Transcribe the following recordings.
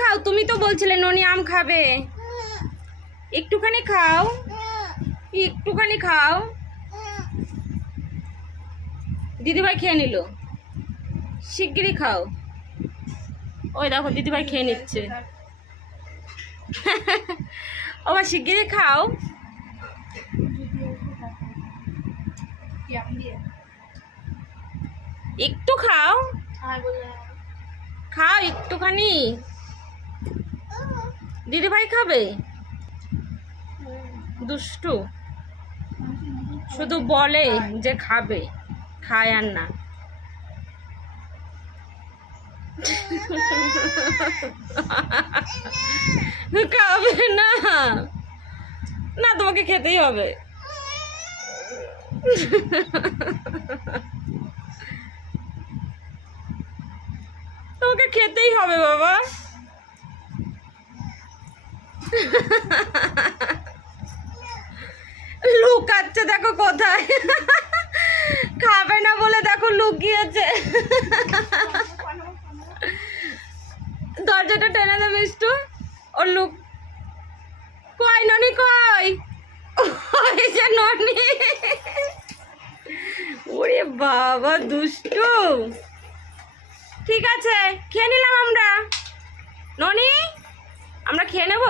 খাও, তুমি তো বলছিলে ননি আম খাবে। একটুখানি খাও, একটুখানি খাও। দিদিভাই খেয়ে নিল, শিগগিরই খাও। ওই দেখো দিদিভাই খেয়ে নিচ্ছে। ও শিগগিরই খাও। একটু খাও, খাও একটুখানি। দিদিভাই খাবে, দুষ্টু শুধু বলে যে খাবে, খায় আর না। খাবে না, না তোমাকে খেতেই হবে। তোমাকে খেতেই হবে বাবা। লুকাচ্ছে দেখো কোথায়, খাবে না বলে দেখো লুকিয়েছে। দরজাটা টেনে দেবে একটু, ওর লুক। কই ননি, কই ওই যে ননি। ওরে বাবা দুষ্টু। ঠিক আছে খেয়ে নিলাম আমরা, ননি আমরা খেয়ে নেব,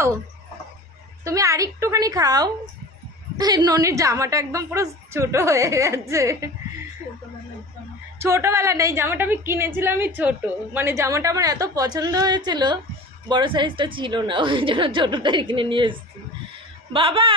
তুমি আর একটুখানি খাও। ননির জামাটা একদম পুরো ছোট হয়ে গেছে। ছোটবেলা নেই, জামাটা আমি কিনেছিলামই ছোট, মানে জামাটা আমার এত পছন্দ হয়েছিল, বড় সাইজটা ছিল না, ওই জন্য ছোটটাই কিনে নিয়ে এসেছি। বাবা